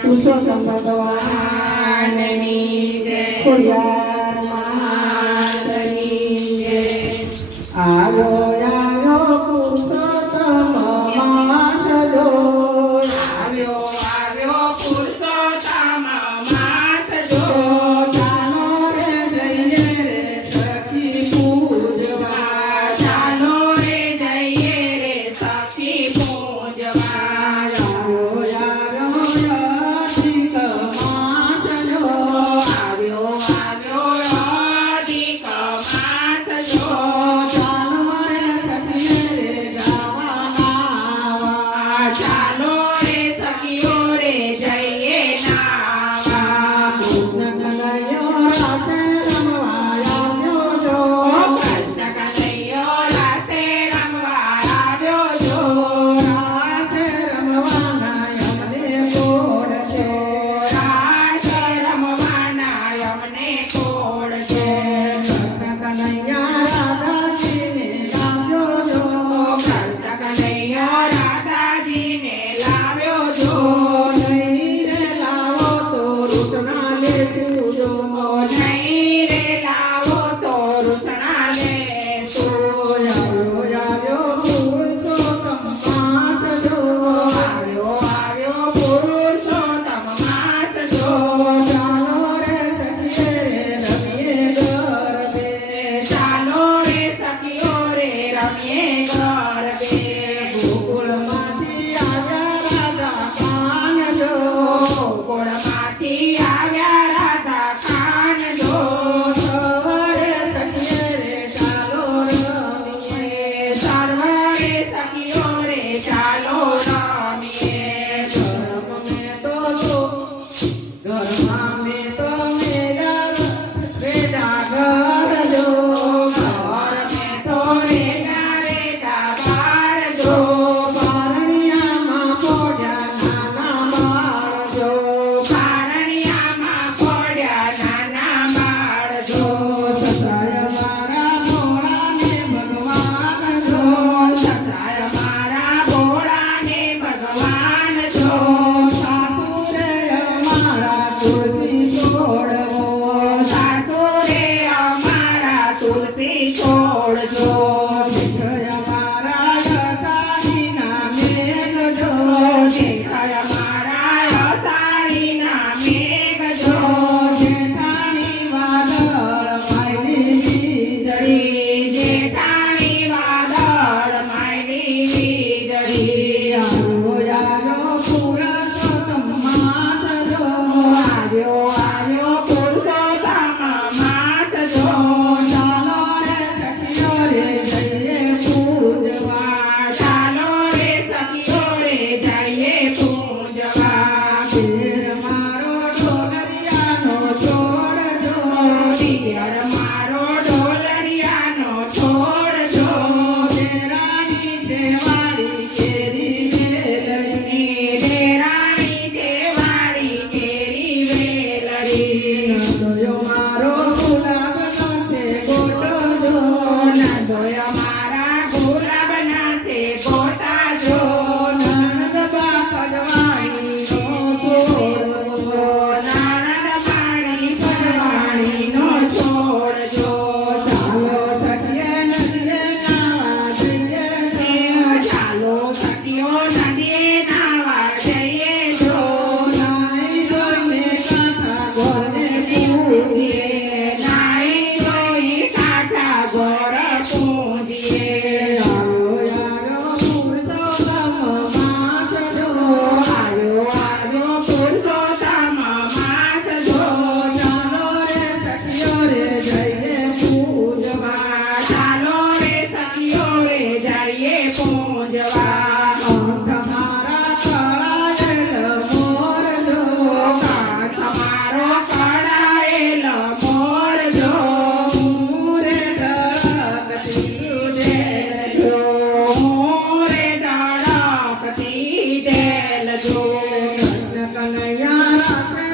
પુરુષોત્તમ ભગવાનની જય. ખોડિયાર માતની જય. આવ્યો આવ્યો પુરુષોત્તમ માસ જો. આવ્યો આવ્યો પુરુષોત્તમ માસ જો. ચાલો રે જઈએ રે સખી પૂજવા. ચાલો રે જઈએ રે સખી પૂજવા. આવ્યો આવ્યો અધિક માસ જો. ચાલો રે સખીઓ રે જઈએ નાવા. કૃષ્ણ કનૈયો રાસે રમવા આવ્યો જો. રાસ રમવાના યમને કોડ છે. કૃષ્ણ કનૈયો રાધાજીને લાવ્યો જો. નહીં રે લાવો તો રૂસણા લેશું. આવ્યો આવ્યો પુરુષોત્તમ માસ જો. ચાલો રે સખીઓ રે રમીએ ગરબે. ગોકુળમાંથી આવ્યા રાધા ખાન જો. સર્વે સખીઓ રે ચાલો રમીએ. ઘર મેં તો રેડા રેડા બાર જો. પારણિયામાં પડ્યા નાના બાળ જો. સતાય મારા ભોળાને ભગવાન જો. સાસુ રે અમારા તુલસી છોડજો. જેઠાય અમારા અષાઢીના મેઘ જો. જેઠાણી વાદળ માયલી વીજળી. આવ્યો આવ્યો પુરુષોત્તમ માસ જો. ચાલો રે સખીઓ રે જઈએ પૂજવા. પિયર મારો ઢોલરિયાનો છોડજો. દેરાણી જેવાળી કેરી વેલરી. મારો ગુલાબ સાથે ગોટો જો. નંદોય મારા ગુલાબના છે ગોટા જો. નણંદ બાપડવાણીનો છોડજો. નાનંદ પાણી પડવાણીનો છોડજો. ચાલો સખીએ નદીએ નાવા જઈએ જો. ચાલો સખીઓ નદીએ નાવા જઈએ જો. નાઈ ધોઈને કાંઠા ગોળને પૂજીએ. નાઈ ધોઈ કાંઠા ગોળ પૂજીએ. આવ્યો પુરુષોત્તમ માસ જો. આવ્યો આવ્યો પુરુષોત્તમ માસ જો. ચાલો રે સખીઓ રે જઈએ પૂજવા. ચાલો રે સખીઓ રે જઈએ પૂજવા. તમારા કળાયેલ મોર જો. તમારો કળાયેલ મોર જો. મોરે ઢળકતી ઉડેલજો. મોરે ઢળકતી ડેલ જો. કૃષ્ણ કનૈયા રાસે